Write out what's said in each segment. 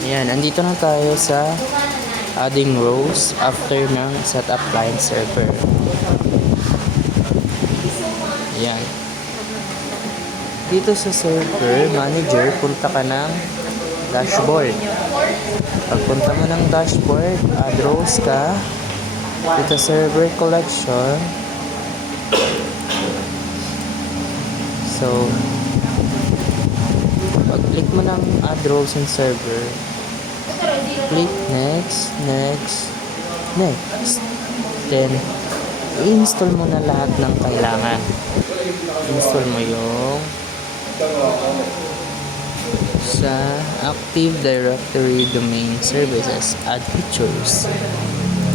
Ayan, andito na tayo sa adding rows after ng setup client server. Ayan. Dito sa server manager, punta ka ng dashboard. Pagpunta mo ng dashboard, add rows ka. Dito server collection. So, pag-click mo ng add rows in server, click next, next, next. Then, i-install mo na lahat ng kailangan. Install mo yung sa Active Directory Domain Services, add features,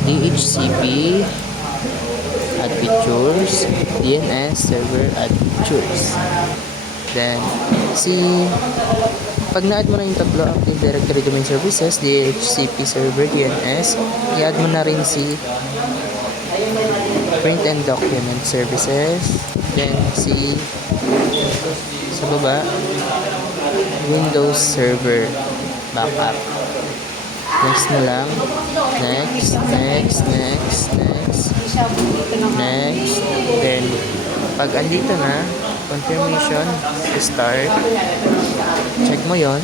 DHCP, add features, DNS server, add features. Then, pag na-add mo na yung tatlo, Active Directory Domain Services, DHCP server, DNS, i-add mo na rin si Print and Document Services. Then, sa baba, Windows Server Backup. Next mo lang. Next, next, next, next. Next. Then, pag andito na, confirmation, start. Check mo yon.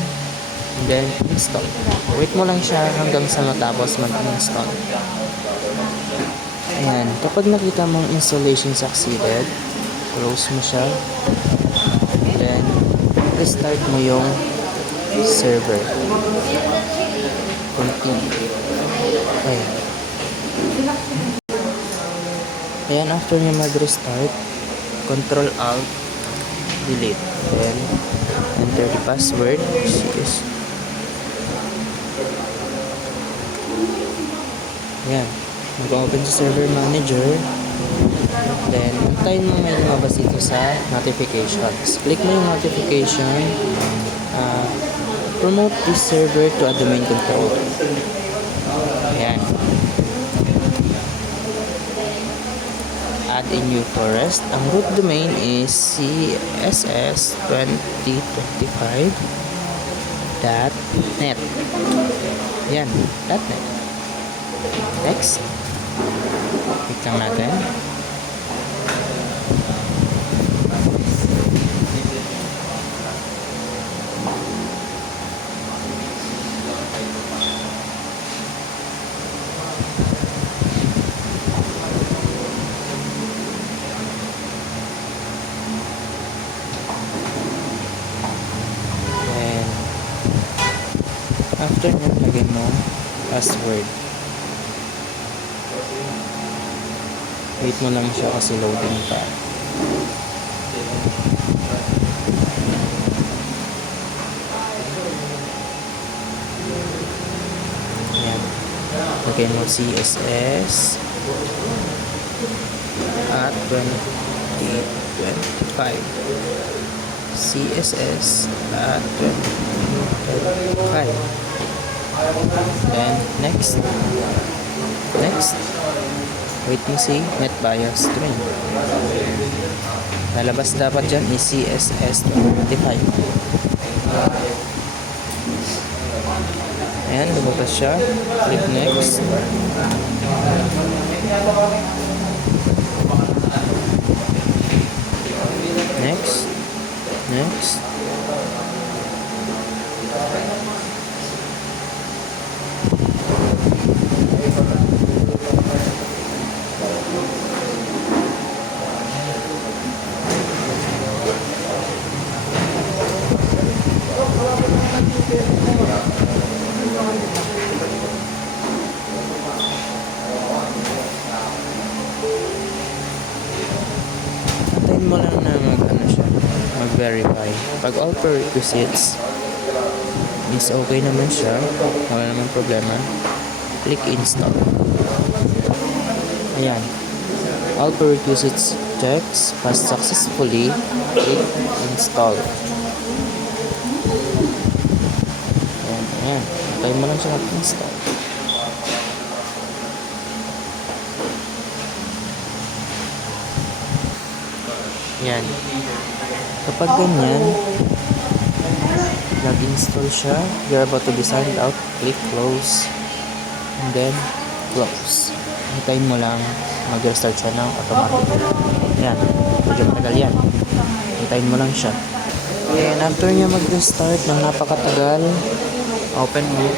Then, install. Wait mo lang siya hanggang sa matapos mag-install. Ayan. Kapag nakita mong installation succeeded, close mo siya. Then, restart mo yung server. Continue. Ayan. Ayan, after nyo mag-restart, Control Alt delete. Then, enter the password. Ayan. Mag-open sa server manager. Then, antayin mo may lumabas dito sa notifications. Click mo yung notification. Promote this server to a domain controller. Ayan. Add a new forest. Ang root domain is css2025.net. Ayan, .net. Next. Click lang natin. After nyo, lagay mo password. Wait mo lang siya kasi loading pa. Ayan. Lagay mo CSS at 2025. CSS at 2025. Then, next. Next. Wait mo si NetBIOS string. Lalabas dapat dyan is CSS 25. Ayan, lumabas siya. Click next. Next. Next. Antayin mo lang na mag-verify. Pag all prerequisites is okay naman siya, wala naman problema, click install. Ayan. All prerequisites checks passed successfully. Click install. Ayan, ayan. Antayin mo lang siya mag-install. Yan. Kapag ganyan, nag-install siya. You're about to be signed out. Click close. And then, close. Hintayin mo lang mag-restart siya ng automatic. Yan. Medyo matagal yan. Hintayin mo lang siya. And after niya mag-restart ng napakatagal, open mo.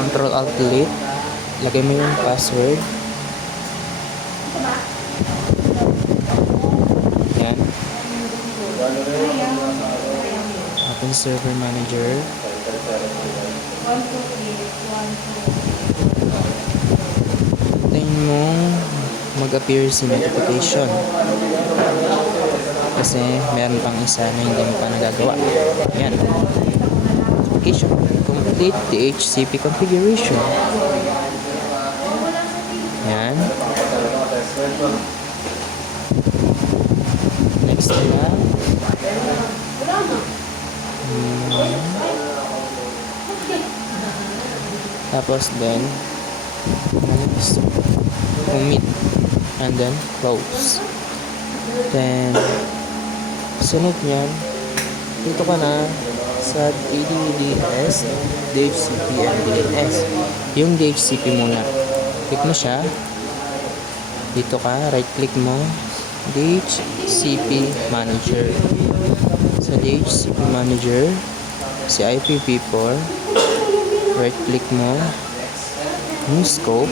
Ctrl-Alt-Delete. Lagay mo yung password. Yan. Open server manager. Hintayin mo mag-appear si notification. Kasi meron pang isa na hindi mo pa nagagawa. Yan. Notification. Complete DHCP configuration. Yan. Next na. Tapos then next commit and then close. Then sunod niyan dito ka na sa DDS DHCP and DNS. Yung DHCP muna, click mo siya dito ka, right click mo DHCP manager. Sa DHCP manager si IPv4, right click mo, new scope.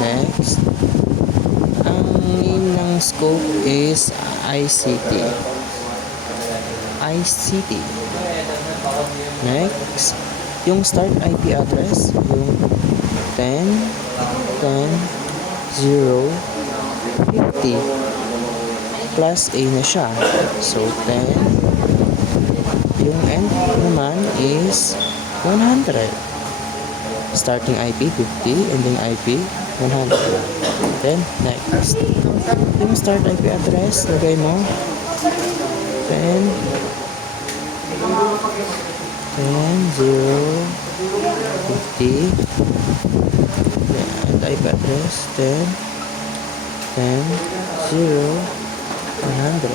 Next, ang name ng scope is ICT. Next, yung start IP address, yung 10.10.0.50 plus A na siya. So 10. Yung end naman is 100. Starting IP 50, ending IP 100. Then next, yung start IP address, lagay mo 10.0.50. And IP address 10.10.0.100.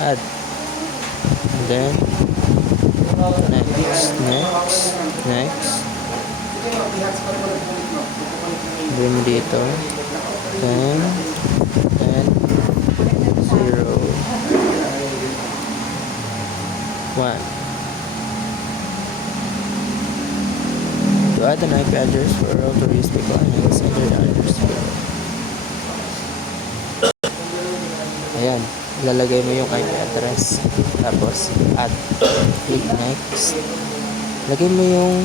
Add. And then next. Bring mo dito 10.10.0.1. To add an IP address for router USB clients, enter the address below. Ayan, lalagay mo yung IP address. Tapos, add. Click next. Lagay mo yung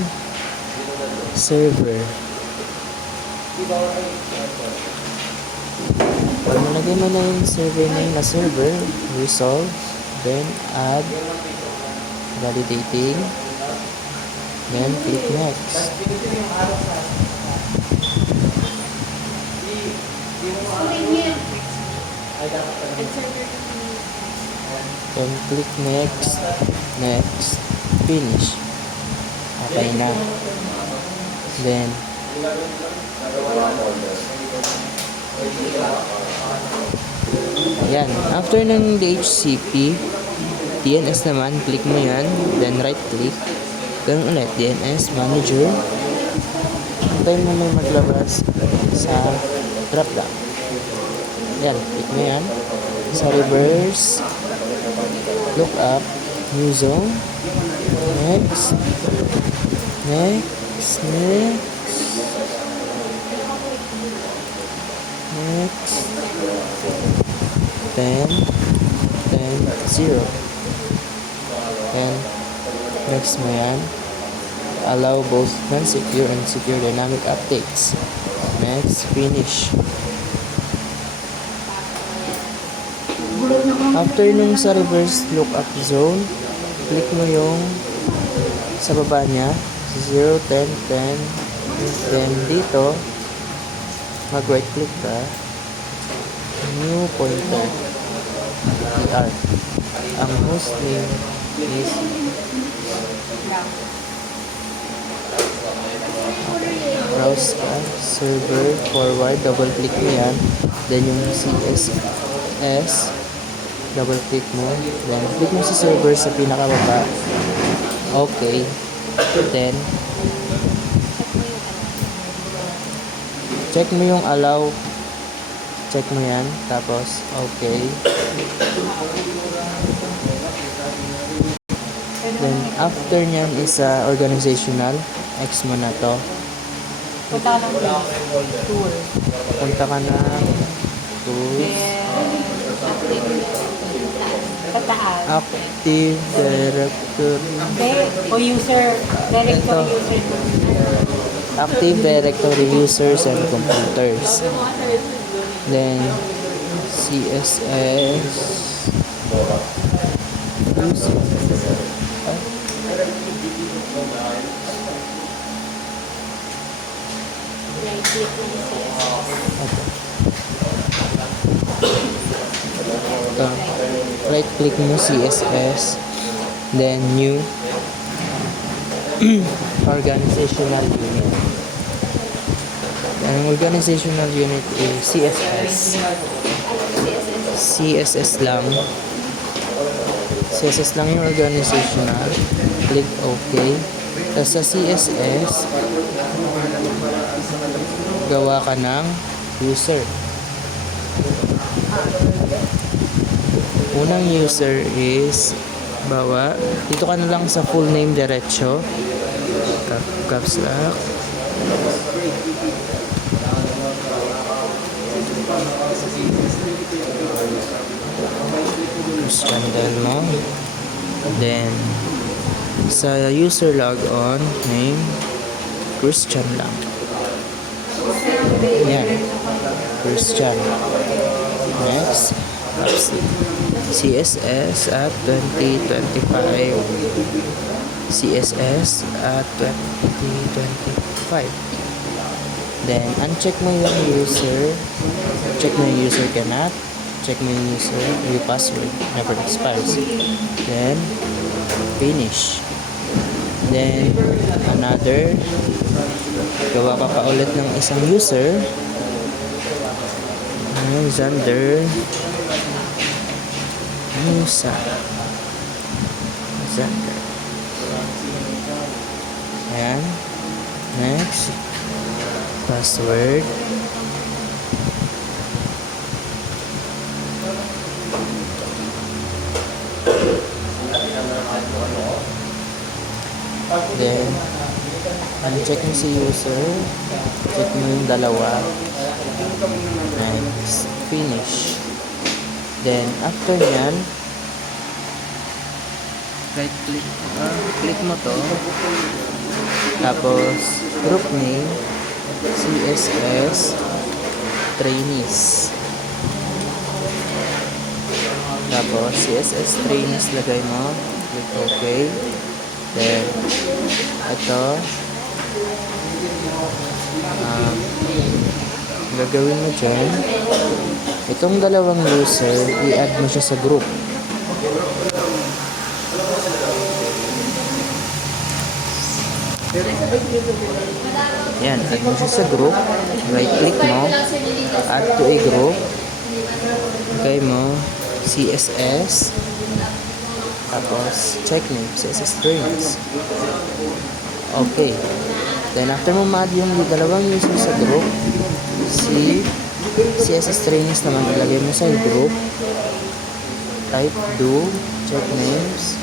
server. Pag nalagay mo na yung server name na server, resolve, then add, validating, then click next. Then click next, finish. Okay na. Then ayan, after ng DHCP, DNS naman, click mo yan, then right click, then ulit DNS manager. Hintayin mo may maglabas sa drop down. Yan, click mo yan. Sa reverse, look up, new zone, next, next, 10, 0. And next mo yan. Allow both non-secure and secure dynamic updates. Next, finish. After nung sa reverse lookup zone, click mo yung sa baba niya, 0, 10, 10. Then dito, mag-right click ka, new pointer, PR. Ang host name is browse ka, server, forward, double click mo yan, then yung CSS, double click mo, then click mo sa server sa pinakababa. Okay. Then check mo yung allow. Check mo yan. Tapos, okay. Then, after nyan is organizational. X mo na to. Punta lang din. Tool. Punta ka na tools. Pataas. Active Directory. Okay. O user. Director Ito. user. Active Directory users and computers. Then, CSS. Right click mo CSS, then new organizational unit. Ang organizational unit is CSS. CSS lang. CSS lang yung organizational. Click OK. Tapos sa CSS, gawa ka ng user. Unang user is dito ka na lang sa full name diretso, caps lock, channel mo, then sa user logon name Christian lang, yan, Christian. Next, CSS at 2025. CSS at 2025. Then, uncheck mo yung user. Check mo yung user cannot. Check mo yung user. Your password never expires. Then, finish. Then, another. Gawa ka pa ulit ng isang user. Xander Musa. Xander. Ayan. Next. Password. Then, uncheck mo si user. Check mo yung dalawa. Next. Finish. Then, after nyan, right click. Click mo to. Tapos, group name. CSS Trainees. Tapos, CSS Trainees lagay mo. Click OK. Then, ito. Gagawin mo dyan. Itong dalawang user, i-add mo siya sa group. Yan, add mo siya sa group. Right click mo. Add to a group. Okay mo. CSS. Tapos, check name. CSS strings. Okay. Then, after mo ma-add yung dalawang user sa group, CSS trainings naman ilagay mo sa group. Type do, check names,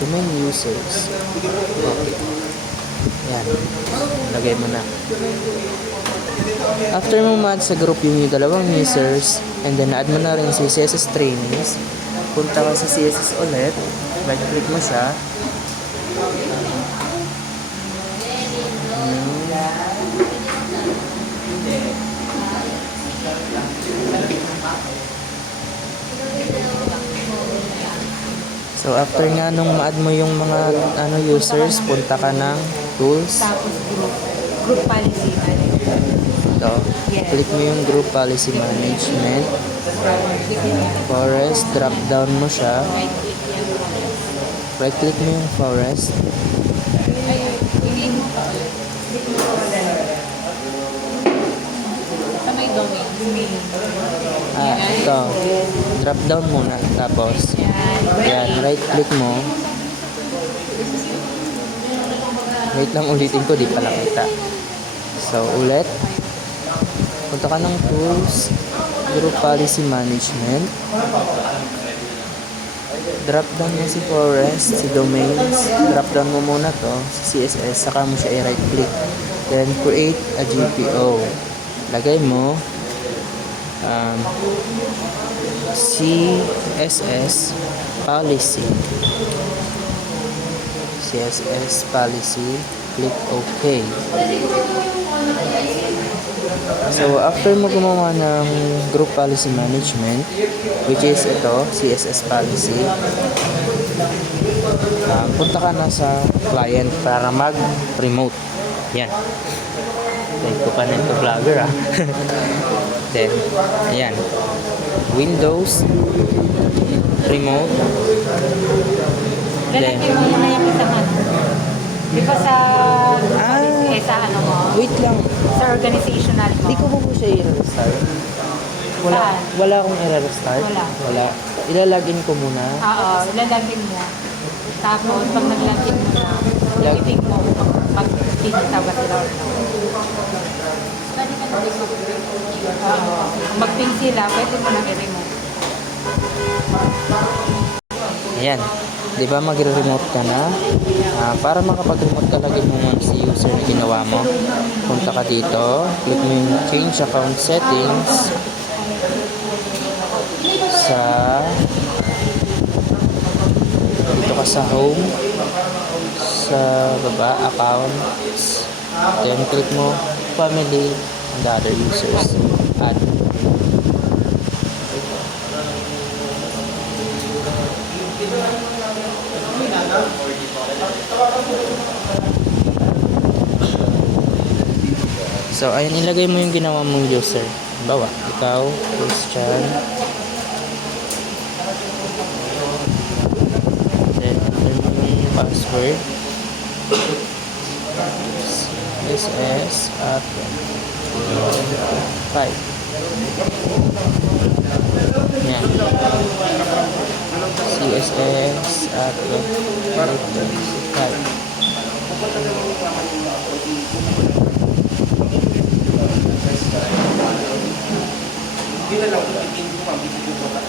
domain users. Okay. Yan. Lagay mo na. After mo ma-add sa group yung dalawang users, and then add mo na rin si CSS trainings, punta ka sa CSS ulit, right click mo siya. So after nga nung ma-add mo yung mga users, punta ka ng tools. Tapos group policy management. Ito. Yes. Click mo yung group policy management. Forest, drop down mo siya. Right click mo yung forest. Sa may domains. Meaning. Ito. Drop down muna. Tapos, yan. Right click mo. Wait lang, ulitin ko. Di pala kita. So, ulit. Punta ka ng Tools. Group Policy Management. Drop down mo si Forest, si Domains. Drop down mo muna to, si CSS. Saka mo siya i-right click. Then, create a GPO. Lagay mo CSS Policy. CSS Policy. Click OK. So, after mo gumawa ng Group Policy Management, which is ito, CSS Policy, punta ka na sa client para mag-remote. Yan. Like ko pa nito vlogger Then, ayan. Windows, remote. Then, Lalagyan mo na yung isang ano. Di ba sa sa ano mo? wait lang. Sa organizational mo? Hindi ko po siya i-restart. Wala, Saan? wala akong i-restart. Wala. Ilalagin ko muna. Oo, lalagyan mo. Tapos, pag naglagyan mo na, i-think mo pag tinita ba sila or no. Oo. Kung mag-ping sila, pwede mo nang i-remove. Ayan. Di ba magre-remote ka na? Para makapag-remote ka, lagyan mo muna si user na ginawa mo. Punta ka dito. Click mo yung change account settings. Dito ka sa home. Sa baba, accounts. Then click mo family and the other users. Add. So, ayan, ilagay mo yung ginawa mong user. Bawa, ikaw, Christian. Then, enter mo yung password. CSS at 5. Yan. CSS at 5. Hindi na lang, hindi ko mabibigyan ko pa.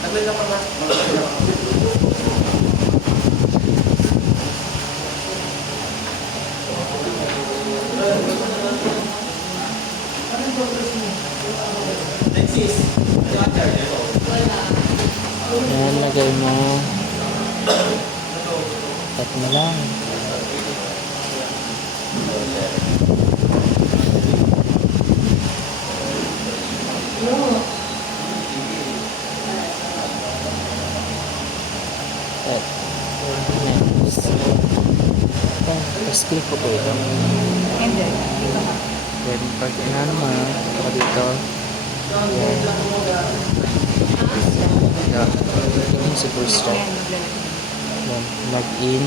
Naglag na pa na. Yan, lagay mo. Cut mo lang. Cut. Next. Tapos click ko po ito. Hindi. Then, pag inano mo, ito ka dito. Yan. Yan. Click mo si first start. Ayan, maglalagay. Yan. Login.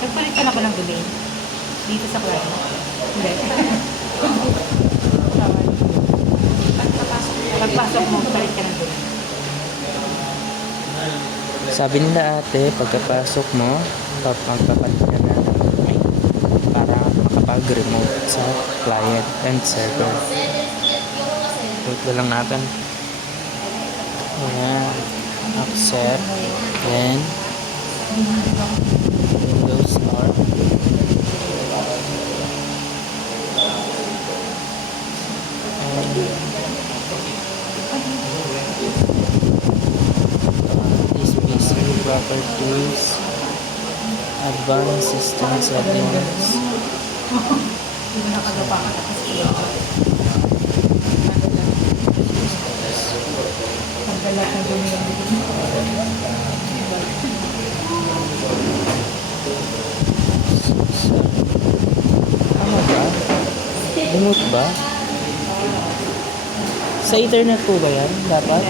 Nagpalit ka na ba ng domain? Dito sa client? Hindi. Pagpasok mo, palit ka ng domain. Sabi nila ate, pagkapasok mo, magpapalit ka na ng domain para makapag-remote sa client and server. Wait ko lang natin. Ayan. Accept. Then, Windows Start. This PC properties, advanced system settings. Hindi mo nakagawa ka tapos pagdalat ng domain. Ano ba? Remote ba? Sa internet po ba yan? Dapat?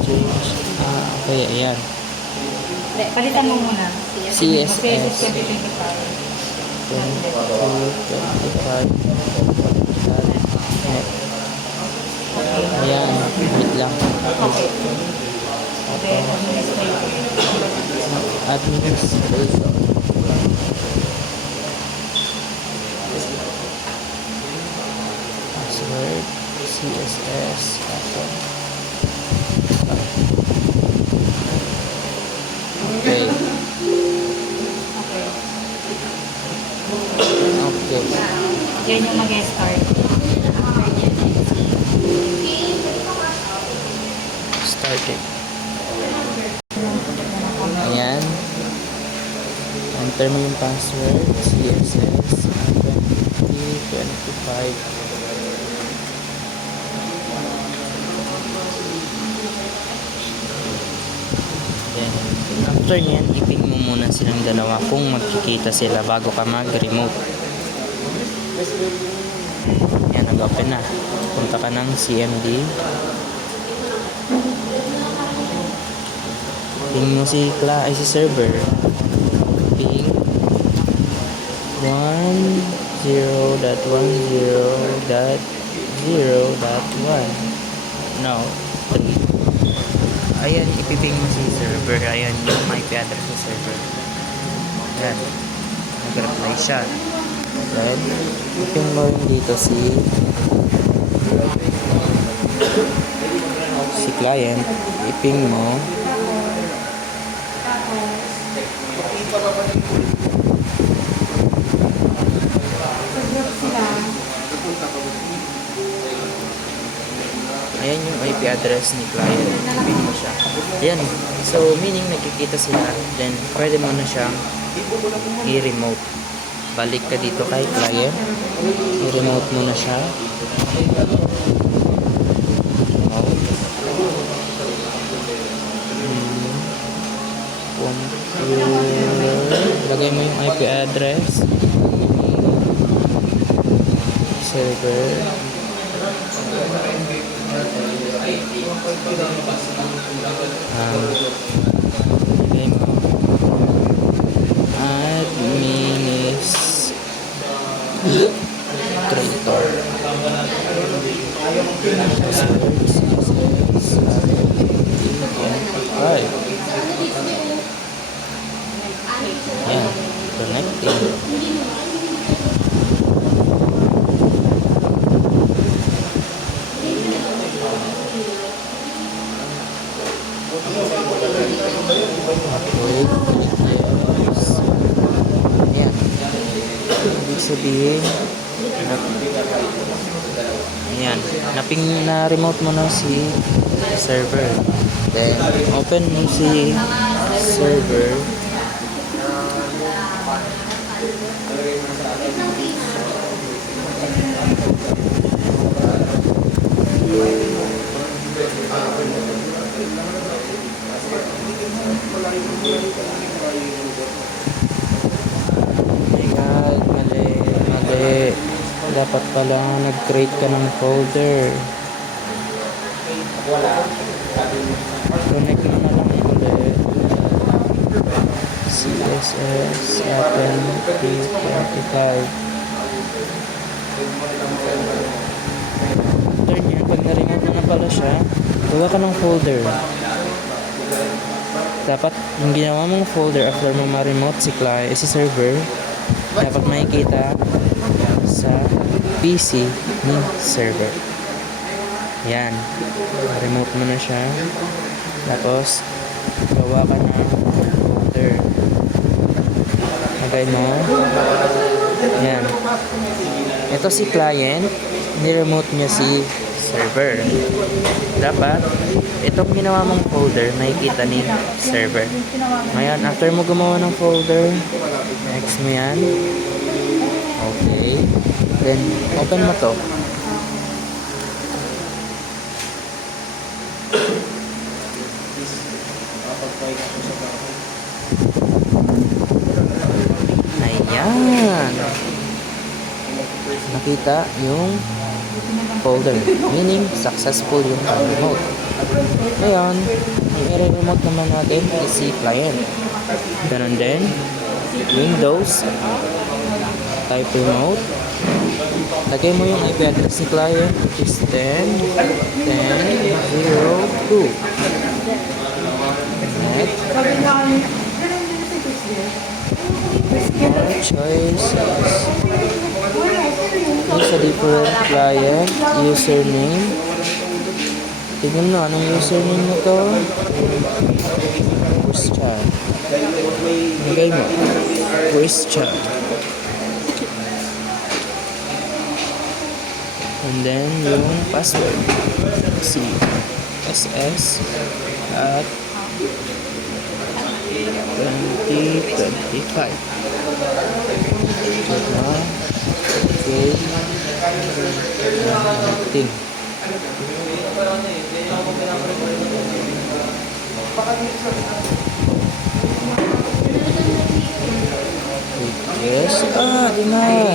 Change. Okay, ayan. Hindi, palitan mo muna. CSS. CSS 2025. 22, 25. Net. Ayan. Wait lang. Okay. Then, Administrator. Password. CSS. Okay. Okay. yan yung mag-start. Started. Ayan. Enter mo yung password. CSS 2025. Then, after nyan, iping mo muna silang dalawa kung magkikita sila bago ka mag-remote. Yan, nag-open na. Punta ka ng CMD. Ping mo si server. Ping 10.10.0.1. No, 3. Ayan, ipiping mo si server. Ayan yung IP address sa server. Ayan. Nag-reply siya. Then, iping mo yung dito si client. Iping mo. Ayan yung IP address ni client. Ipin mo siya. Ayan. So, meaning nagkikita sila. Then, pwede mo na siyang i-remote. Balik ka dito kay client. I-remote mo na siya. Remote. Computer. Lagay mo yung IP address. Server. Lagay mo administrator. Right. Yan. Connecting. Okay. Yes. Ayan. Ibig sabihin, ayan. Na-remote mo na si server. Then, open mo si server. My God, mali. Dapat pala nag-create ka ng folder. Connect mo na lang ulit. CSS 7.3.25. After niyan, pag na-remote mo na pala siya, gawa ka ng folder. Dapat yung ginawa mong folder after mo ma-remote si server, dapat makikita sa PC ni server. Yan. Remote mo na siya. Tapos, gawa ka ng folder. Lagay mo. Yan. Ito si client. Ni-remote niya si server. Dapat, itong ginawa mong folder, makikita ni server. Ngayon, after mo gumawa ng folder, next mo yan. Okay. Then, open mo to. Ayan. Nakita yung folder. Meaning, successful yung remote. Ngayon, ang i-remote naman natin is si client. Ganun din, Windows, type remote. Lagay mo yung IP address ni client, which is 10.10.02. Next. More choices. Use a different client, username. Tignan mo, anong username mo to? Christian. Lagay mo. Christian. And then, yung password. CSS at 2025. Check na. Okay. Connecting. Yes. Deny.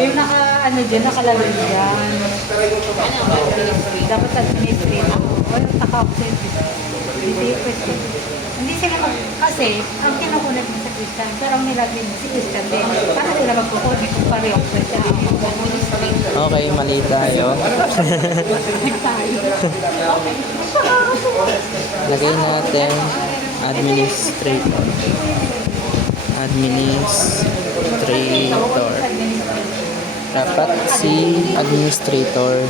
Yung nakalagay dyan. Dapat administrator. O yung naka-offset. Hindi sila kasi, ang kinukulit mo sa Christian, pero ang nilagay mo si Christian din. Para sila magkukulit kung pareho pwede. Okay, mali tayo. Lagay natin administrator. Administrator. Dapat si administrator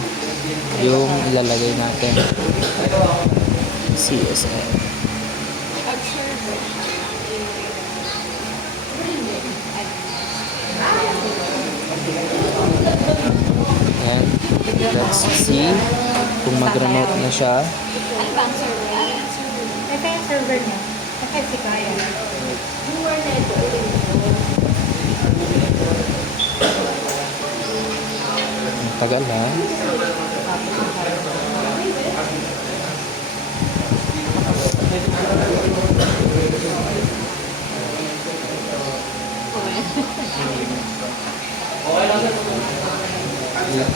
yung ilalagay natin. CSN. Yan. Let's see kung mag-remote na siya. Ano ba ang server? Ito yung server niya. Ito si Kaya. Ang tagal ha.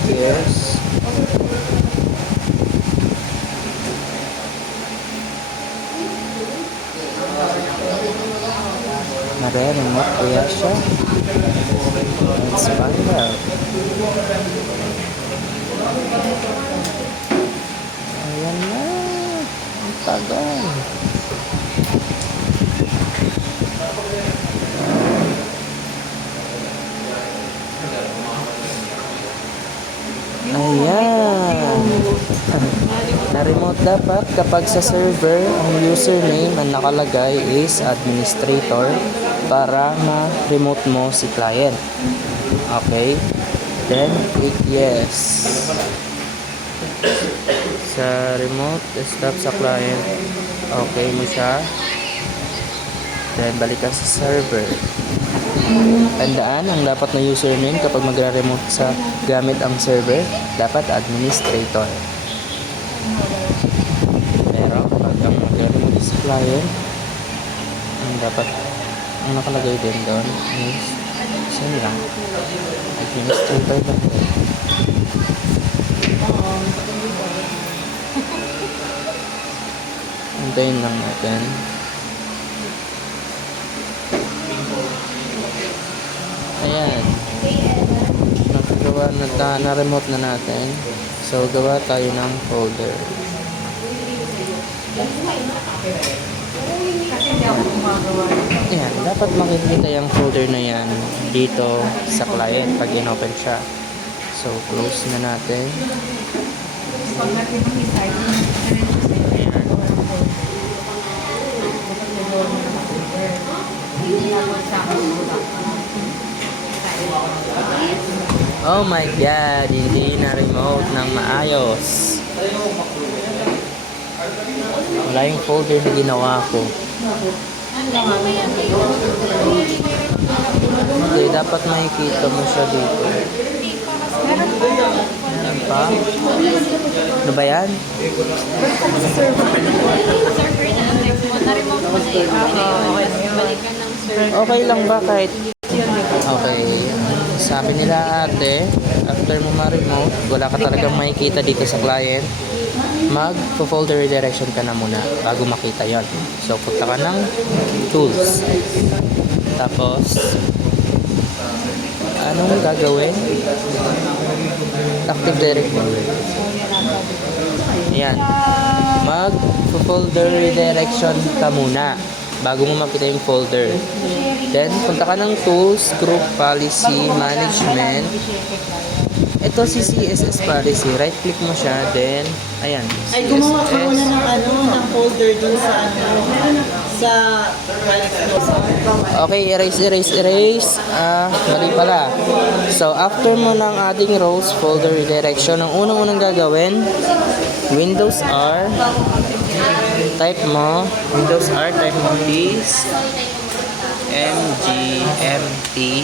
Yes. Nare-remote kaya siya. Let's find out. Ayan na. Ang tagal. Ayan. Na-remote dapat kapag sa server, ang username ang nakalagay is administrator para ma-remote mo si client. Okay? Then, click yes. Sa remote, stop sa client. Okay mo siya. Then, balik ka sa server. Tandaan, ang dapat na username kapag magre-remote sa gamit ang server, dapat administrator. Pero, pag ang magre-remote sa client, ang dapat, ang nakalagay din doon is, saan lang? Administrator lang din. Antayin lang natin. Ayan. Nagagawa na-remote na natin. So, gawa tayo ng folder. Ayan. Dapat makikita yung folder na yan dito sa client pag in-open siya. So, close na natin. Oh my God, hindi na remote ng maayos. Wala yung folder na ginawa ko. Hindi, dapat makikita mo siya dito. Meron pa? Ano ba yan? Okay lang ba kahit... Okay, sa sabi nila ate, after mo ma-remote, wala ka talagang makikita dito sa client, mag-folder redirection ka na muna bago makita yon. So, punta ka ng tools. Tapos, anong gagawin? Active Directory. Yan. Mag-folder redirection ka muna bago mo makita yung folder. Then, punta ka ng Tools, Group Policy, Management. Ito si CSS Policy. Right-click mo siya. Then, ayan. Ay, gumawa ka muna ng ng folder dun sa Okay, erase. Mali pala. So, after mo ng ating rows, folder redirection, ang unang-unang gagawin, Windows R, type mo is mgmt.msc.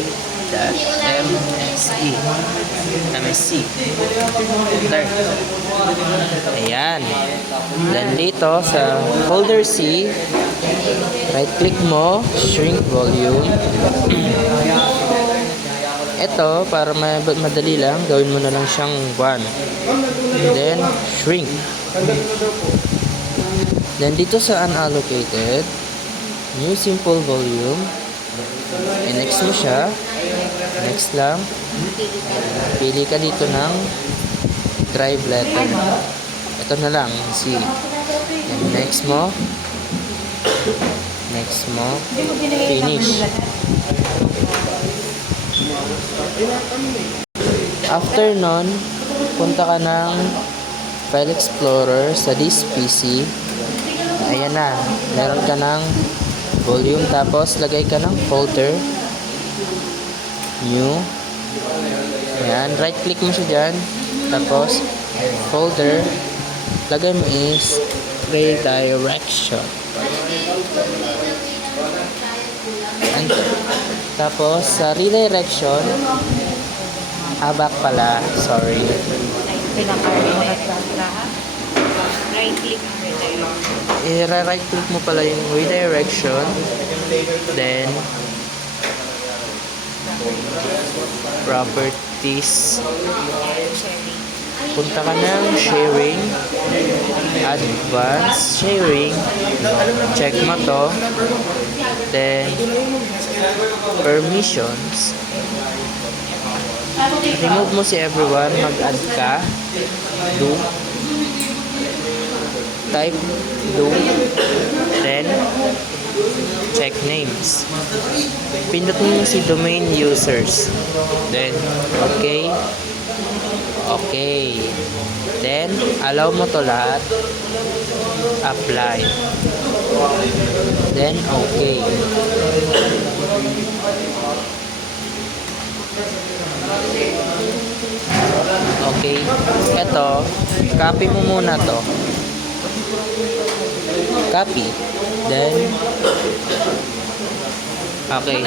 Enter. Ayan. Then dito sa folder C, right click mo, shrink volume. Ito, para madali lang, gawin mo na lang siyang 1. Then, shrink. Then, dito sa unallocated, new simple volume. I-next mo siya. Next lang. Pili ka dito ng drive letter. Ito na lang, C. Then, next mo. Finish. After nun, punta ka ng File Explorer sa this PC. Ayan na, meron ka ng volume, tapos lagay ka ng folder, new. Ayan, right click mo siya dyan, tapos folder, lagay mo is redirection. Enter. Tapos sa redirection, back pala, sorry. Right click ang redirection. I-right click mo pala yung redirection, then properties, punta ka ng sharing, advanced sharing, check mo to, then permissions, remove mo si everyone, mag-add ka, do, type do, then check names, pindot mo si domain users, then okay, then allow mo to lahat, apply, then okay. Okay, eto, copy mo muna to. Copy. Then, okay.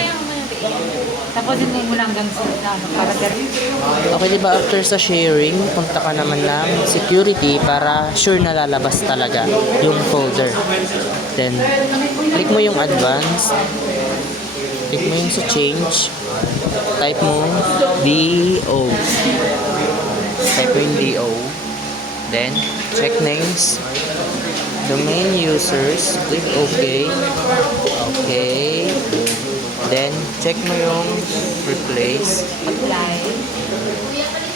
Tapos din mo lang hanggang sa para Okay, diba after sa sharing, punta ka naman ng security para sure na lalabas talaga yung folder. Then, click mo yung advanced. Click mo yung sa change. Type mo DO. Type mo yung DO. Then, check names. Domain users. Click OK. Okay. Then, check mo yung replace.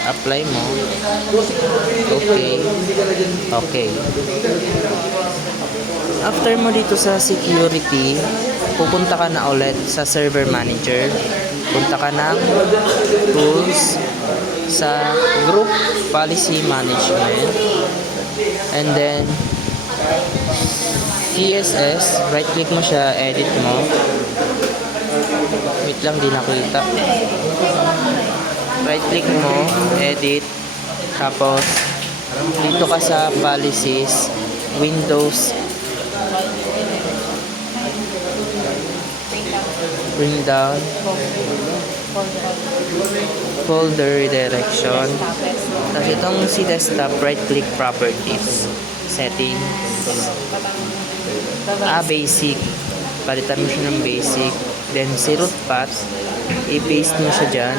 Apply mo. Okay. After mo dito sa security, pupunta ka na ulit sa server manager. Punta ka ng tools sa group policy management. And then, CSS, right click mo siya, edit mo. Wait lang, di nakita. Right click mo, edit. Tapos, dito ka sa policies, Windows, bring down, folder redirection. Tapos itong si desktop, right click properties, settings, basic. Palitan mo siya ng basic. Then si root path, I-paste mo siya dyan.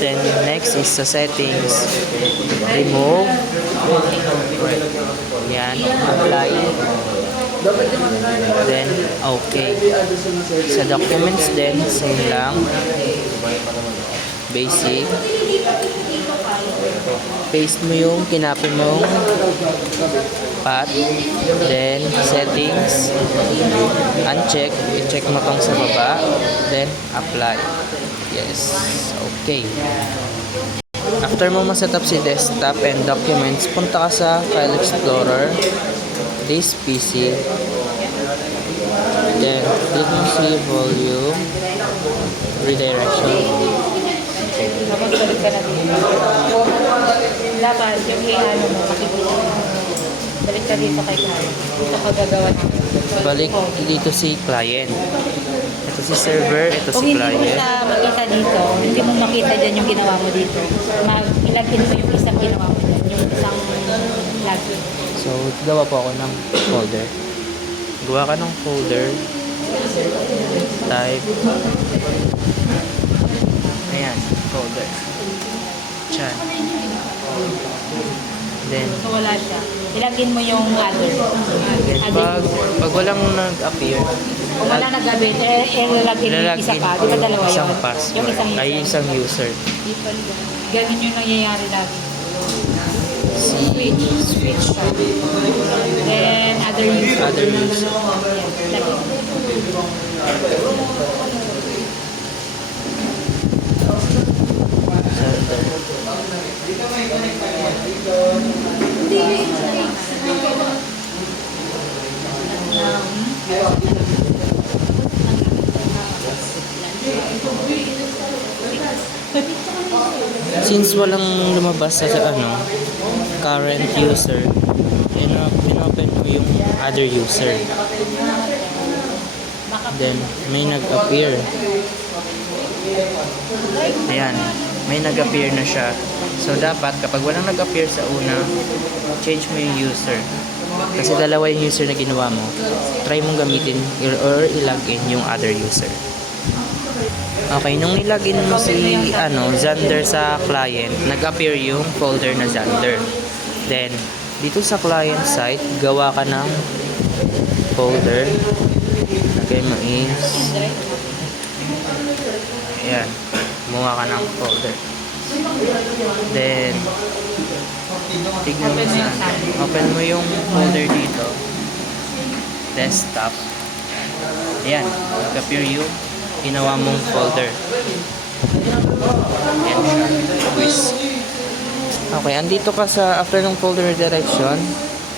Then, next is sa settings. Remove. Yan. Apply. Then, okay. Sa documents din, same lang. Basic. Paste mo yung kinapin mong path. Then, settings. Uncheck. I-check mo tong sa baba. Then, apply. Yes. Okay. After mo ma-setup si desktop and documents, punta ka sa File Explorer. This PC. Then, click mo si volume. Redirection. Tapos balik ka na dito. Dapat yung i-ano mo, makikita mo. Balik ka dito kay client. Dito ka gagawa ng Balik dito si client. Ito si server, ito Kung si hindi mo client. siya makita dito, hindi mo makita dyan yung ginawa mo dito. Ilagin mo yung isang ginawa mo dyan, yung isang login. So, gawa po ako ng folder. Gawa ka ng folder. Type. Ayan, folder. Chan. Then, So wala siya. Ilagin mo yung other. then pag walang nag-appear, Kung wala nagabit, ilalagin mo yung isa pa. Di ba dalawa isang yun? password. Yung isang Ay, user. isang user. Ganun yung nangyayari lagi. Switch ka. Then other user. Other user. Yan, lagin mo. Center. Since walang lumabas sa ano, current user, pinopen mo yung other user. Then, may nag-appear. Ayan, may nag-appear na siya. So, dapat kapag walang nag-appear sa una, change mo yung user. Kasi dalawa yung user na ginawa mo. Try mong gamitin or ilagin yung other user. Okay, nung nilagin mo si Xander sa client, nag-appear yung folder na Xander. Then, dito sa client side, gawa ka ng folder. Lagay mo is ayan, gumawa ka ng folder. Then, tignan mo sa open mo yung folder dito. Desktop. Ayan, nag-appear yung ginawa mong folder. Ayan siya. Quiz. Okay, andito ka sa after ng folder redirection,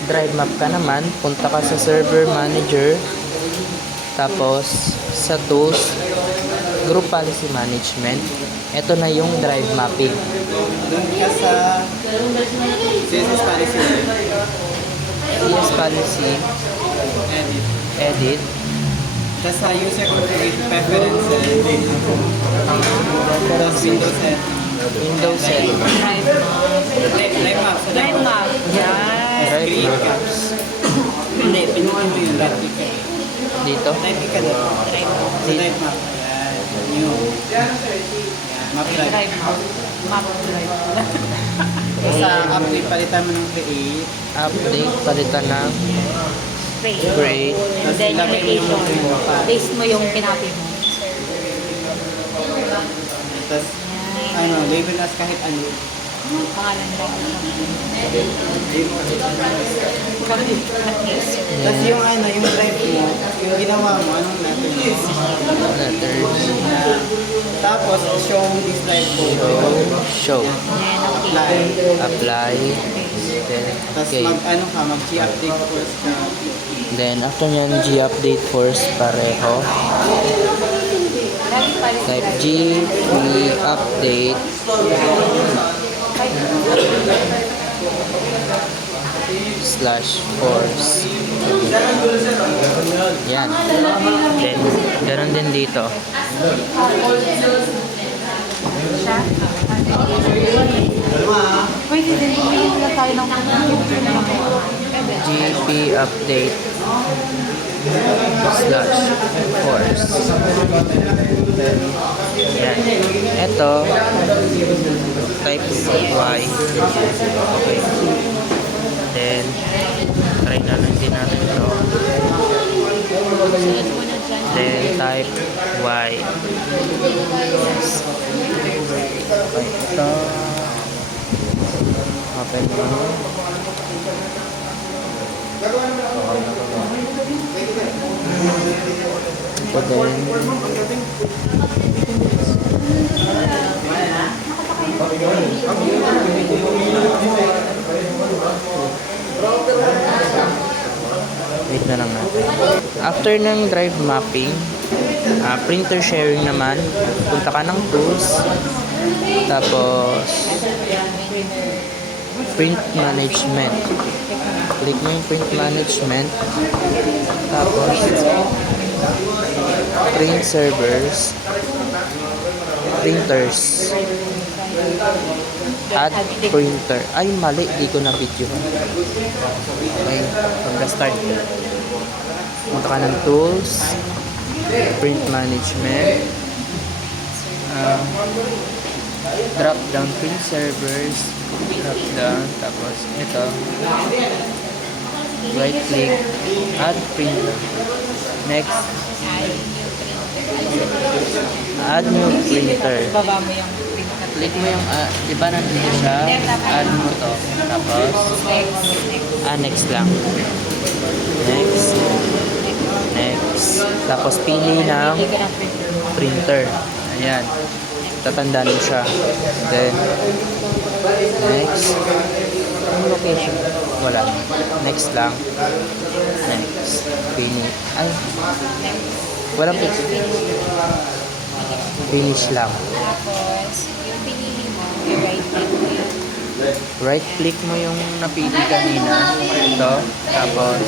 drive map ka naman, punta ka sa server manager, tapos sa tools, group policy management. Ito na yung drive mapping. Doon ka sa CSS policy. CS policy, Edit. edit, Tapos sa user configuration preferences. Tapos Windows set. Windows setting, Drive map. Live map. Drive map. Yan. drive Create map. caps. Hindi, pinukin mo yung right click ka. Dito, Right click ka dito. Sa live map. Yan. New. Yan. Map drive. Drive map. Map drive. Tapos sa update, palitan mo ng create. update, palitan ng Create. create, And then yung location. Paste mo yung pinapin mo. Tapos, label as kahit ano. Pangalan lang. Tapos yung yung drive mo, yung ginawa mo, anong natin? letters, Tapos, show this drive mo. show, Yan, okay. Apply. apply, then, Tapos okay. mag-G-update first ka. Then, after nyan, G-update first, pareho. Lagi pa rin Type drive. G-update, /force. Yan. Then, ganun din dito. Siya? Pwede din. Pwede lang tayo ng GP update. slash force. Yan. Ito, type Y. Okay. Then, try na lang din natin ito. Sunod mo na dyan. Then, type Y. Yes. Okay, ito. Open mo. Ito din. Wait na lang natin. After ng drive mapping, printer sharing naman, punta ka ng tools, tapos print management. Click mo yung print management, tapos print servers, printers, add printer. Ay, mali, di ko na video. Okay, pag-start. Punta ka ng tools, print management, drop down print servers, drop down, tapos ito, right click, add printer. Next, add new printer. Baba mo yung printer. Click mo yung, di ba nandito siya? Add mo to. Tapos, next lang. Next. Next. Tapos, pili ng Hindi ka ng printer. printer. Ayan. Tatandaan mo siya. Then, next. Ang location? Wala. Next lang. Next. Finish. Ay. Walang finish. Finish lang. Tapos, yung pinili mo, i-right click mo yun. Right click mo yung napili kanina. Ito. Tapos,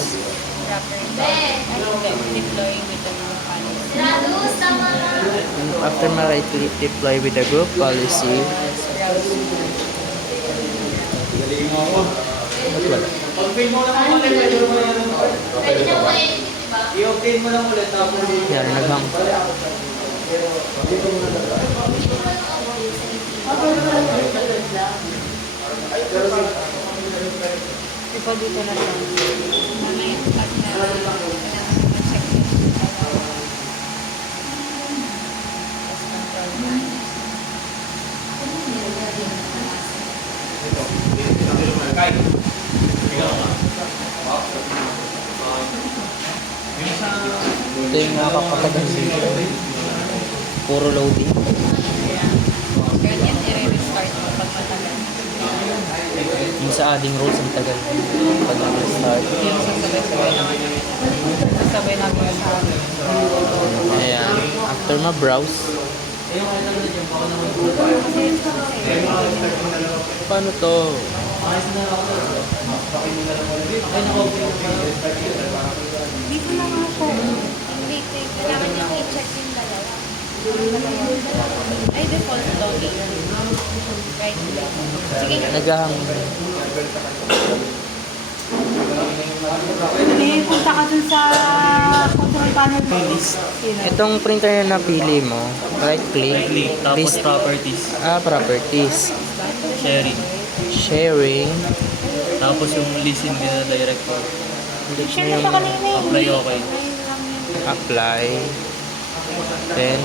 Deploy with the group policy. after ma-right click, deploy with the group policy. Ba't wala? I-obtain mo lang ulit tapos Yan, naghang. Ikaw dito na siya. Mamaya, pag na-check yun. Ito yung nakakapagod dito. Puro loading. Ganyan, i-restart mo pag matagal. Yung sa adding rules, ang tagal. Pag nag-start. Yung sasabay-sabay namin. Sasabay namin sa Ayan. After ma-browse. Paano to? Dito na nga siya. Wait. Kailangan niyang i-check yung dalawa. Ay, default loading. Right. Sige nga. Naghahang. Hindi, punta ka dun sa control panel list. Itong printer na napili mo, right click. Tapos List- properties, properties. sharing. Sharing. Tapos yung listen nila direct. Click mo Share na yung siya kanina eh. Apply okay. apply. Then,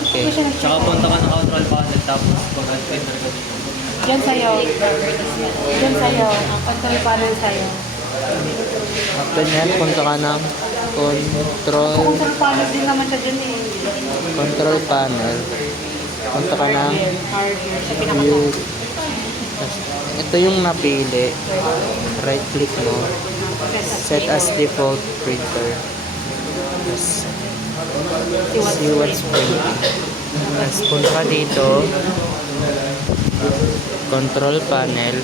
okay. Hindi siya nag-check. Tsaka punta ka ng control panel tapos pag-enter ka dito. Diyan sa'yo. Diyan sa'yo. Ang control panel sa'yo. After nyan, punta ka ng control Control panel din naman siya dyan eh. control panel. Punta ka ng Hardware. Sa view. pinaka Ito yung napili. Right click mo. Set as default printer. Tapos, see what's printing. Tapos punta ka dito. Control panel.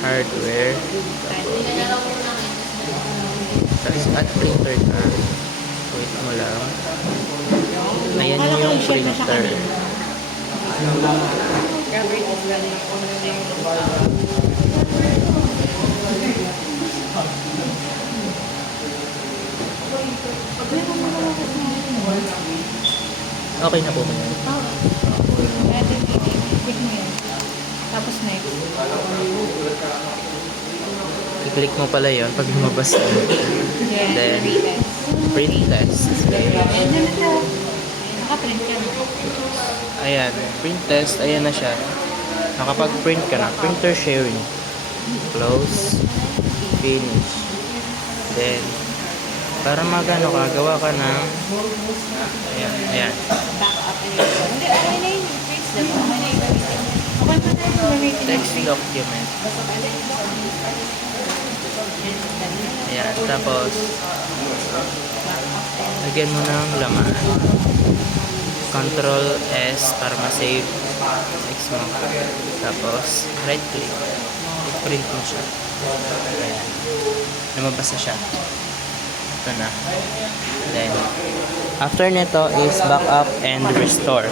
Hardware. Tapos add printer ka. Wait mo lang. Ayan Akala ko yung i-share na siya printer. kanina. Okay na po ba yan? Pwede, click mo yan. Tapos next. I-click mo pala yun pag lumabas yun. Yes, Then, retest. Print test. Naka-print ka na. Ayan, print test. Ayan na siya. Nakapag-print ka na. Printer sharing. Close. Finish. Then, para magano ka, gawa ka ng ayan, ayan. Back up and yun. Hindi, okay na yun. Fix na po. Okay na yung gamitin niya. Okay pa na yung gamitin niya. Text document. Ayan, tapos lagyan mo ng laman. Control S para ma-save. Next mo. Tapos, right click. I-print mo siya. Ayan. Lumabas na siya. Ito na. Then, after nito is backup and restore.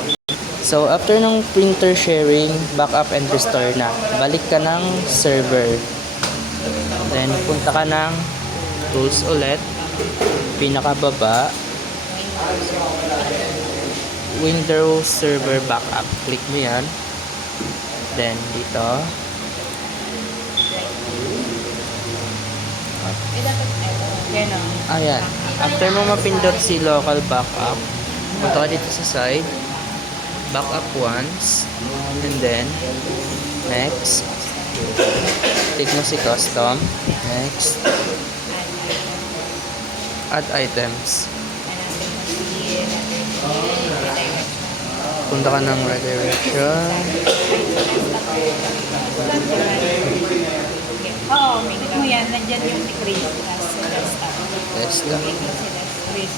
So, after ng printer sharing, backup and restore na. Balik ka ng server. Then, punta ka ng tools ulit. Pinakababa. Windows Server Backup. Click mo yan. Then, dito. Yan o. Ayan. After mo mapindot si local backup, punta ka dito sa side. Backup once. And then, next. Click mo si custom. Next. Add items. Punta ka ng redirection. Oo, click mo yan. Nandyan yung decrease as desktop. Desktop. Click mo sila. Decrease.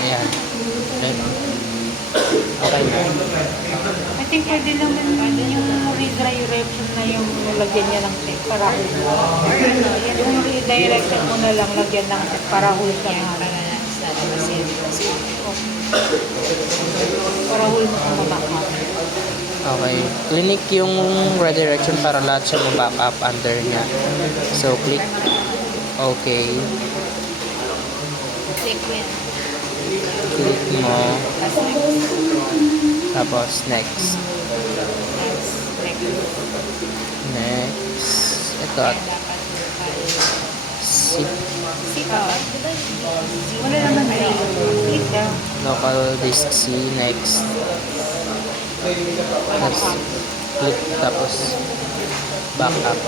Ayan. Okay na. I think pwede naman yung redirection na yung lagyan niya ng check para huli. Yung redirection mo na lang lagyan ng check para huli ka na. Para huli mo kung mabaka. Okay. Clinic yung redirection para lahat siya ma-backup under niya. So, click OK. Click mo yan. Click mo. Tapos, next. Next. Ito. Wala naman rin. Click down. Local disk C. Next. Next. Click. Tapos, backup.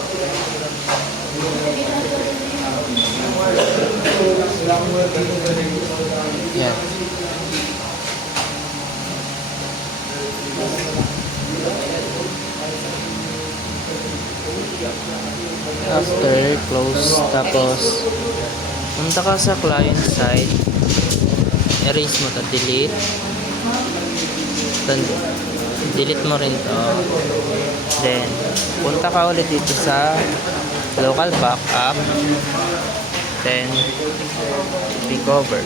Yan. After, close. Tapos, punta ka sa client side. Erase mo to. Delete. Delete mo rin to. Then, punta ka ulit dito sa local backup. Then, recover.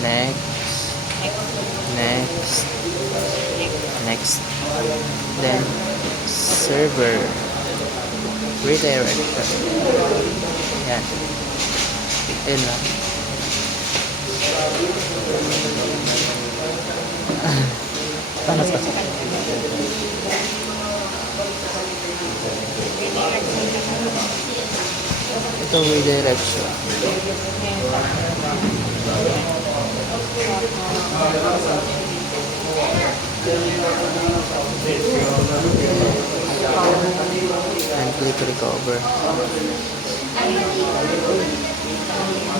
Next. Next. Next. Then, server. Redirection. Yan. Ayun lang. Paano pa? Ito redirection. And click recover.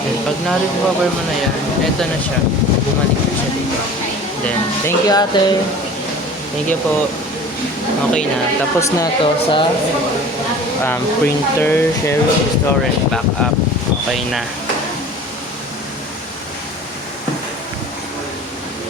And pag na-recover mo na yan, eto na siya. Bumalik na siya dito. Then, thank you ate. Thank you po. Okay na. Tapos na to sa printer, sharing, store, and backup. Okay na.